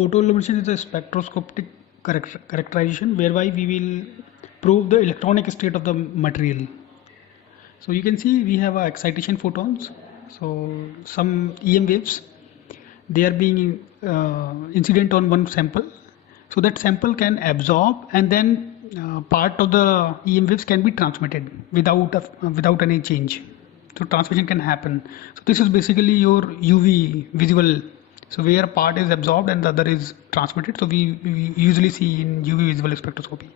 Photoluminescence is a spectroscopic characterization whereby we will prove the electronic state of the material. So you can see we have excitation photons. So some EM waves, they are being incident on one sample. So that sample can absorb, and then part of the EM waves can be transmitted without any change. So transmission can happen. So this is basically your UV visual. So where part is absorbed and the other is transmitted. So we usually see in UV visual spectroscopy.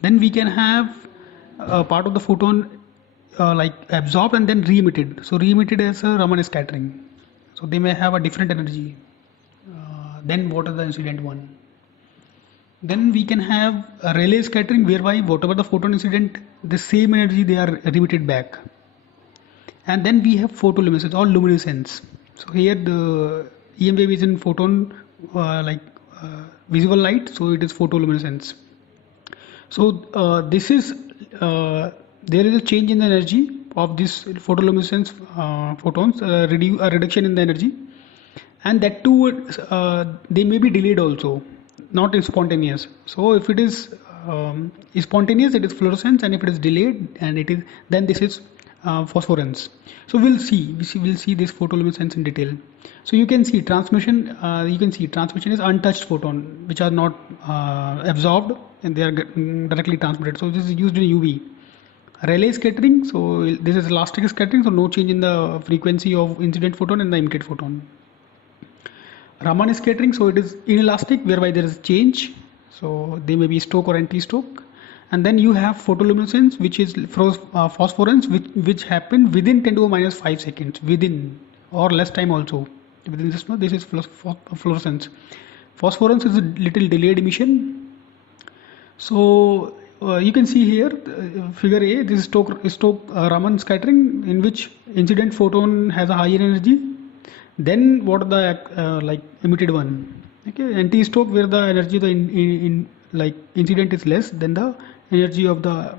Then we can have part of the photon like absorbed and then re-emitted. So re-emitted as a Raman scattering. So they may have a different energy than what is the incident one. Then we can have a Rayleigh scattering whereby whatever the photon incident, the same energy they are emitted back. And then we have photoluminescence or luminescence. So here the EM wave is in photon visual light, so it is photoluminescence. So this is there is a change in the energy of this photoluminescence photons, a reduction in the energy, and that too they may be delayed also, not spontaneous. So if it is spontaneous, it is fluorescence, and if it is delayed, and it is, then this is phosphorescence. So we'll see this photoluminescence in detail. So you can see transmission. You can see transmission is untouched photon, which are not absorbed, and they are directly transmitted. So this is used in UV. Rayleigh scattering. So this is elastic scattering. So no change in the frequency of incident photon and the emitted photon. Raman scattering. So it is inelastic, whereby there is change. So they may be Stokes or anti-Stokes. And then you have photoluminescence, which is phosphorescence, which happen within 10 to the minus 5 seconds, within or less time also. Within this is fluorescence. Phosphorescence is a little delayed emission. So you can see here figure A. This is Stokes Raman scattering, in which incident photon has a higher energy. Then what are the emitted one? Okay, anti-Stokes, where the energy of the incident is less than the energy of the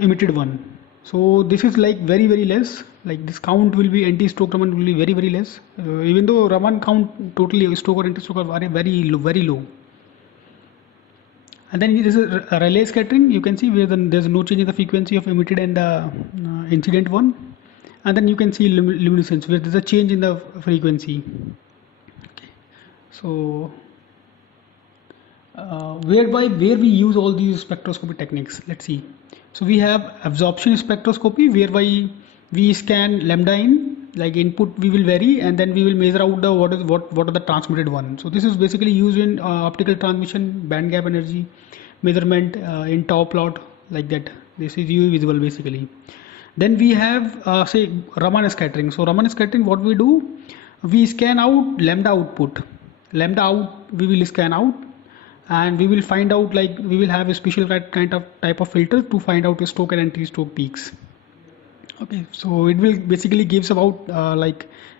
emitted one. So this is like very less. Like this count will be anti-Stokes Raman will be very less. Even though Raman count totally Stokes or anti-Stokes are very low. And then this is a Rayleigh scattering. You can see where there's no change in the frequency of emitted and the incident one. And then you can see luminescence, where there's a change in the frequency. Okay. So where we use all these spectroscopy techniques. Let's see. So we have absorption spectroscopy, whereby we scan lambda in, like input we will vary, and then we will measure out the what are the transmitted one. So this is basically used in optical transmission, band gap energy measurement in tau plot, like that. This is UV visible basically. Then we have say Raman scattering. So Raman scattering, what we do, we scan out lambda output. Lambda out we will scan out, and we will find out, like we will have a special type of filter to find out Stokes and anti-Stokes peaks. Okay, so it will basically gives about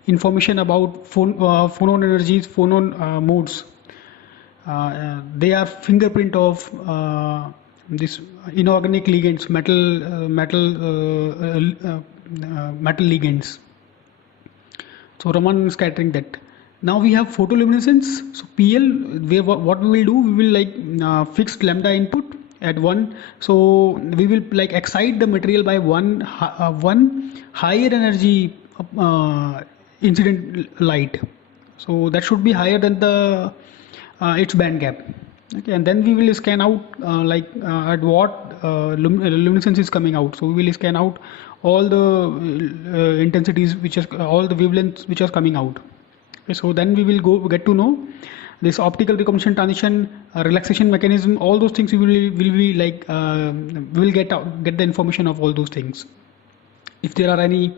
information about phonon energies, phonon modes. They are fingerprint of this inorganic ligands, metal ligands. So Raman scattering that. Now we have photoluminescence. So PL, where what we will do, we will fix lambda input at 1. So we will excite the material by one higher energy incident light. So that should be higher than the its band gap. Okay, and then we will scan out at what luminescence is coming out. So we will scan out all the intensities, which is all the wavelengths which are coming out. Okay, so then we will get to know this optical recognition transition, relaxation mechanism, all those things. We will get the information of all those things. If there are any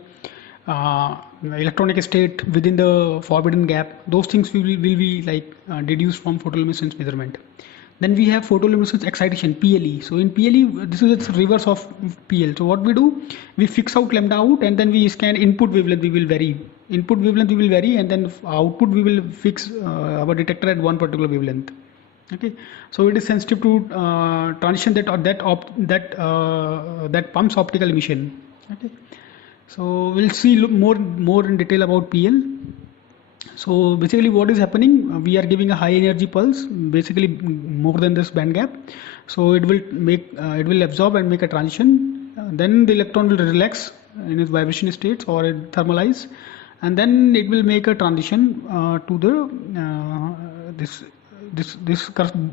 electronic state within the forbidden gap, those things will be deduced from photoluminescence measurement. Then we have photoluminescence excitation, PLE. So in PLE, this is reverse of PL. So what we do, we fix out lambda out, and then we scan input wavelength. We will vary input wavelength, we will vary, and then output we will fix our detector at one particular wavelength. Okay, so it is sensitive to transition that pumps optical emission. Okay, so we'll see more in detail about PL. So basically what is happening, we are giving a high energy pulse, basically more than this band gap. So it will make, it will absorb and make a transition. Then the electron will relax in its vibration states or it thermalize, and then it will make a transition to the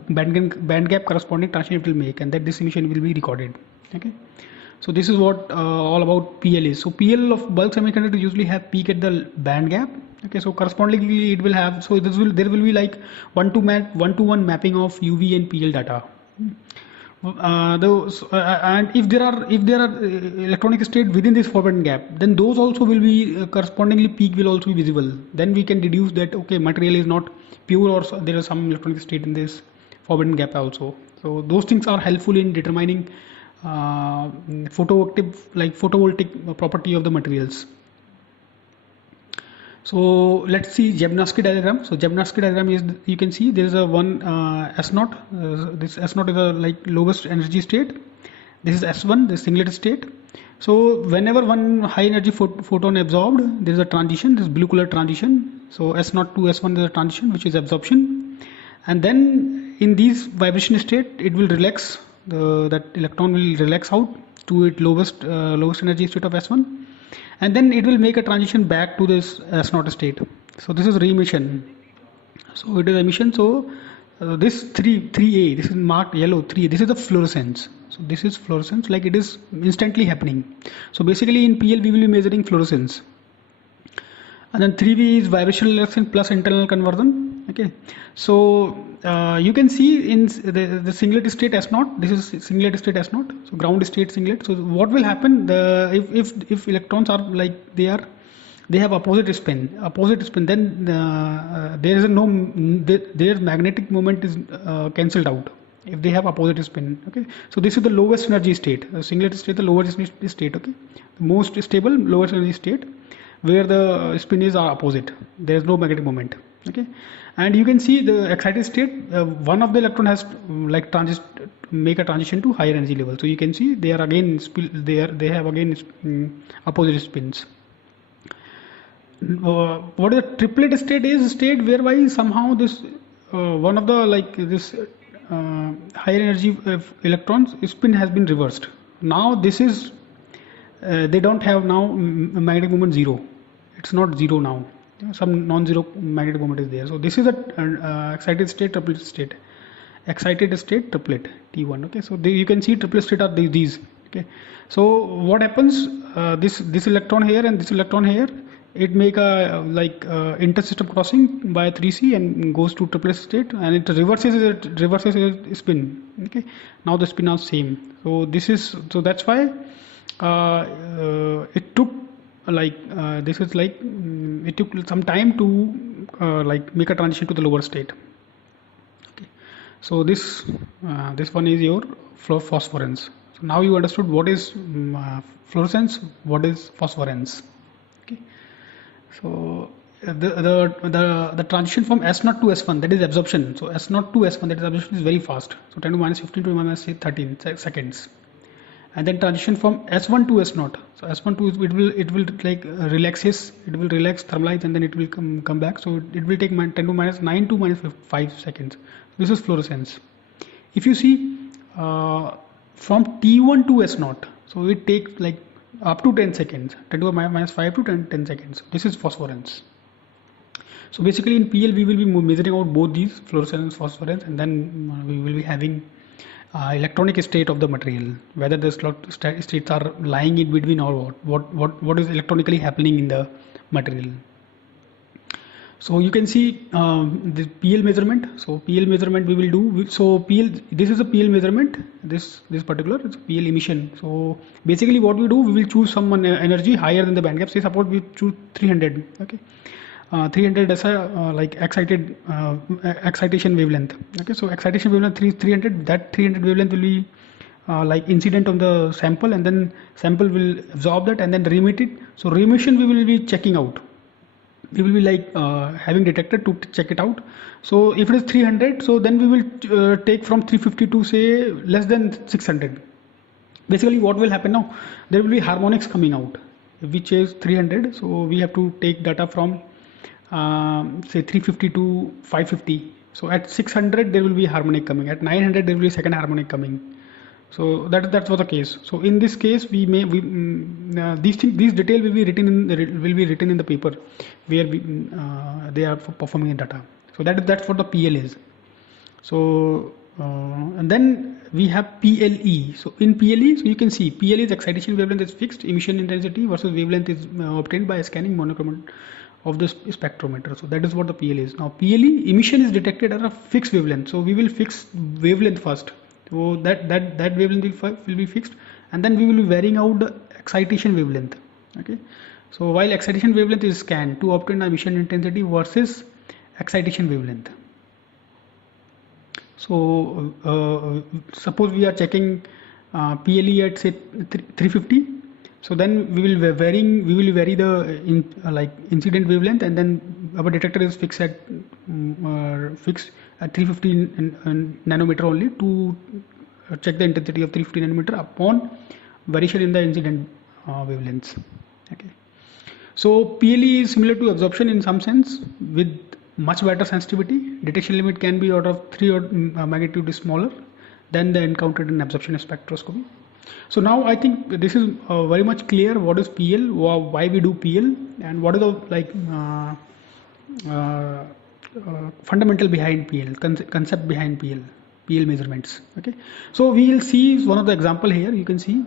band gap corresponding transition it will make, and that this emission will be recorded. Okay. So this is what all about PL is. So PL of bulk semiconductor usually have peak at the band gap. Okay, so correspondingly it will have, so there will be like one-to-one mapping of UV and PL data. And if there are electronic state within this forbidden gap, then those also will be correspondingly peak will also be visible. Then we can deduce that okay, material is not pure, or there is some electronic state in this forbidden gap also. So those things are helpful in determining photovoltaic property of the materials. So let's see Jabnowski diagram. So Jabnowski diagram is, you can see there is a one S0. This S0 is a like lowest energy state. This is S1, the singlet state. So whenever one high energy photon absorbed, there is a transition, this blue color transition. So S0 to S1 is a transition, which is absorption. And then in these vibration state, it will relax. That electron will relax out to its lowest energy state of S1. And then it will make a transition back to this S0 state. So this is re-emission. So it is emission. So this 3A, this is marked yellow, 3A, this is the fluorescence. So this is fluorescence, like it is instantly happening. So basically in PL we will be measuring fluorescence. And then 3V is vibrational reduction plus internal conversion. Okay, so you can see in the singlet state S0, this is singlet state S0, so ground state singlet. So what will happen, if electrons are like they have opposite spin, then there is their magnetic moment is cancelled out if they have opposite spin. Okay, so this is the lowest energy state, singlet state, the lowest state. Okay, the most stable lowest energy state, where the spin is opposite, there is no magnetic moment. Okay, and you can see the excited state, one of the electron has like make a transition to higher energy level. So you can see they are again they have again opposite spins. What is the triplet state is? State whereby somehow this one of the like this higher energy electrons spin has been reversed. Now this is they don't have now magnetic moment 0. It's not 0 now. Some non-zero magnetic moment is there. So this is a excited state, triplet state. Excited state, triplet T1. Okay, so you can see triplet state are these. Okay, so what happens? This electron here and this electron here, it make a like intersystem crossing by 3C and goes to triplet state, and it reverses its spin. Okay, now the spin are same. So that's why it took like this is like it took some time to like make a transition to the lower state. Okay, so this one is your phosphorescence. So now you understood what is fluorescence, what is phosphorescence. Okay, so the transition from S0 to S1, that is absorption. So S0 to S1, that is absorption, is very fast. So 10 to minus 15 to minus 13 seconds. And then transition from S1 to S0. So S1 to it will like relaxes, it will relax, thermalize, and then it will come back. So it will take 10 to minus 9 to minus 5 seconds. This is fluorescence. If you see from T1 to S0, so it takes like up to 10 seconds, 10 to minus 5 to 10 seconds. This is phosphorescence. So basically in PL we will be measuring out both these, fluorescence, phosphorescence, and then we will be having electronic state of the material, whether the states are lying in between or what is electronically happening in the material. So you can see the PL measurement. So PL measurement we will do. So PL, this is a PL measurement. This particular is PL emission. So basically what we do, we will choose some energy higher than the band gap. Say suppose we choose 300. Okay. 300 as a like excitation wavelength. Okay, so excitation wavelength 300. That 300 wavelength will be like incident on the sample, and then sample will absorb that and then remit it. So remission we will be checking out. We will be like having detector to check it out. So if it is 300, so then we will take from 350 to say less than 600. Basically, what will happen now? There will be harmonics coming out. If we chase 300, so we have to take data from say 350 to 550. So at 600 there will be harmonic coming, at 900 there will be second harmonic coming. So that was the case. So in this case, these detail will be written in the paper where they are performing the data. So that's what the PL is. So and then we have PLE. So in PLE, so you can see PLE is excitation wavelength is fixed, emission intensity versus wavelength is obtained by scanning monochromatic of the spectrometer. So that is what the PL is. Now PLE emission is detected at a fixed wavelength. So we will fix wavelength first. So that wavelength will be fixed, and then we will be varying out the excitation wavelength. Okay. So while excitation wavelength is scanned to obtain emission intensity versus excitation wavelength. So suppose we are checking PLE at say 350. So then we will vary the incident wavelength, and then our detector is fixed at 350 nanometer only to check the intensity of 350 nanometer upon variation in the incident wavelengths. Okay. So PLE is similar to absorption in some sense with much better sensitivity. Detection limit can be order of 3 magnitude smaller than the encountered in absorption spectroscopy. So now I think this is very much clear what is PL, why we do PL, and what is the fundamental behind PL, concept behind PL measurements. Okay, so we will see one of the example here. You can see.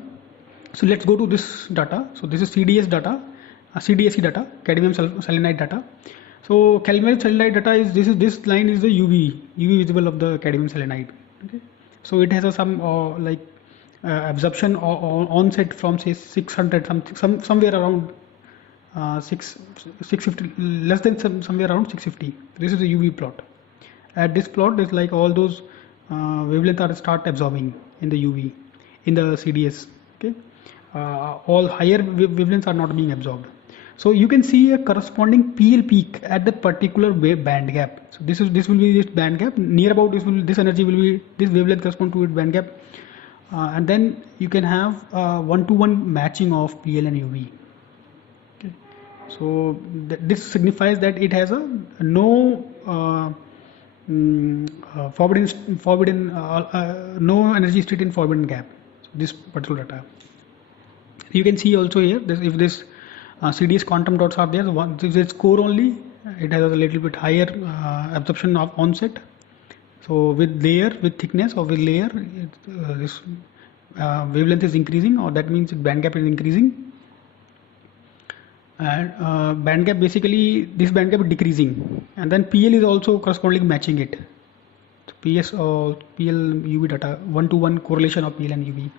So let's go to this data. So this is CDS data, CDSE data, cadmium selenide data. So cadmium selenide data is this line is the UV visible of the cadmium selenide. Okay, so it has some absorption or onset from say 600 somewhere around 650, less than somewhere around 650. This is the UV plot. At this plot is like all those wavelengths are start absorbing in the UV in the CDS. Okay, all higher wavelengths are not being absorbed. So you can see a corresponding PL peak at the particular band gap. So this will be this band gap. Near about this energy will be this wavelength correspond to its band gap, and then you can have one-to-one matching of PL and UV. Okay. So this signifies that it has no no energy state in forbidden gap. So this particular data. You can see also here if this CDS quantum dots are there. This is core only. It has a little bit higher absorption of onset. So with thickness or with layer, this wavelength is increasing, or that means band gap is increasing. And band gap basically this band gap is decreasing, and then PL is also correspondingly matching it. So PS or PL UV data, one-to-one correlation of PL and UV.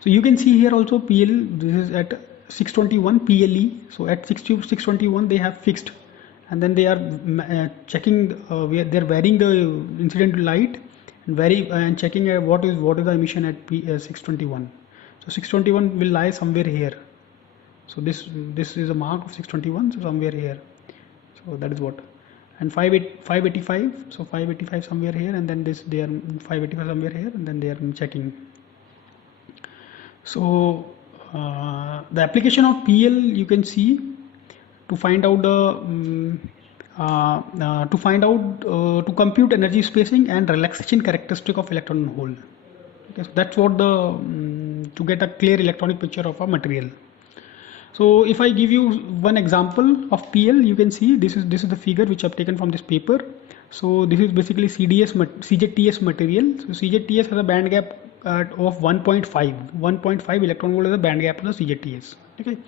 So you can see here also PL. This is at 621 PLE. So at 621 they have fixed, and then they are checking where they are varying the incident light and checking what is the emission at 621. So 621 will lie somewhere here. So this is a mark of 621, so somewhere here. So that is what. And 585. So 585 somewhere here, and then they are 585 somewhere here, and then they are checking. So the application of PL you can see to find out to compute energy spacing and relaxation characteristic of electron hole. Okay, so that's what to get a clear electronic picture of a material. So if I give you one example of PL, you can see this is the figure which I've taken from this paper. So this is basically CZTS material. So CZTS has a band gap of 1.5 electron volt is the band gap of the CZTS. Okay,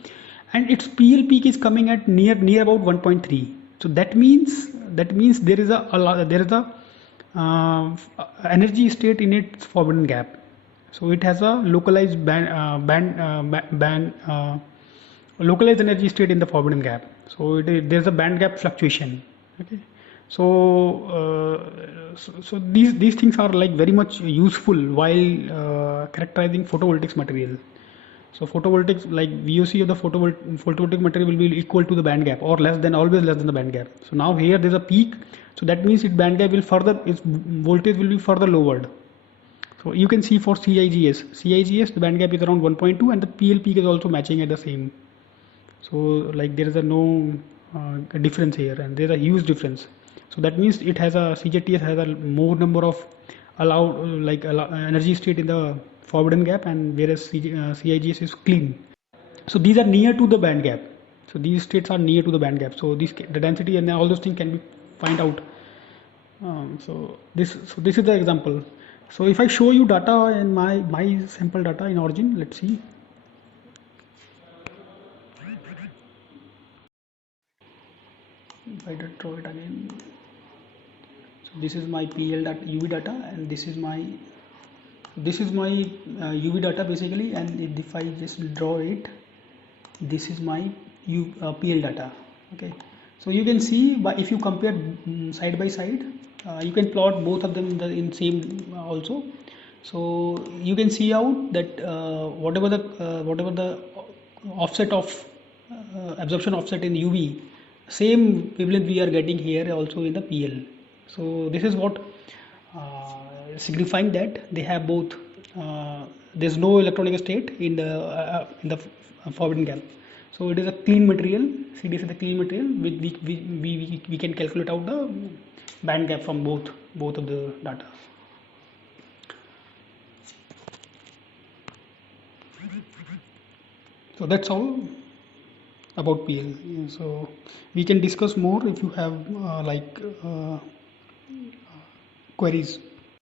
and its PL peak is coming at near about 1.3. So that means there is a energy state in its forbidden gap. So it has a localized localized energy state in the forbidden gap. So there's a band gap fluctuation. Okay. So these things are like very much useful while characterizing photovoltaics material. So photovoltaics, like VOC of the photovoltaic material will be equal to the band gap or always less than the band gap. So now here there's a peak, so that means its band gap its voltage will be further lowered. So you can see for CIGS the band gap is around 1.2, and the PL peak is also matching at the same. So like there is no difference here, and there's a huge difference. So that means it has a CJTS has a more number of allowed energy state in the forbidden gap, and whereas CIGS is clean. So these are near to the band gap. So these states are near to the band gap. So the density and all those things can be find out. So this is the example. So if I show you data in my sample data in origin, let's see. If I draw it again, so this is my PL data, UV data, and this is my UV data basically. And if I just draw it, this is my PL data. Okay, so you can see, but if you compare side by side, you can plot both of them in same also. So you can see out that whatever the offset of absorption offset in UV, same wavelength we are getting here also in the PL. So this is what signifying that they have both. There's no electronic state in the forbidden gap. So it is a clean material. CDS is a clean material. We can calculate out the band gap from both of the data. So that's all about PL. So we can discuss more if you have queries.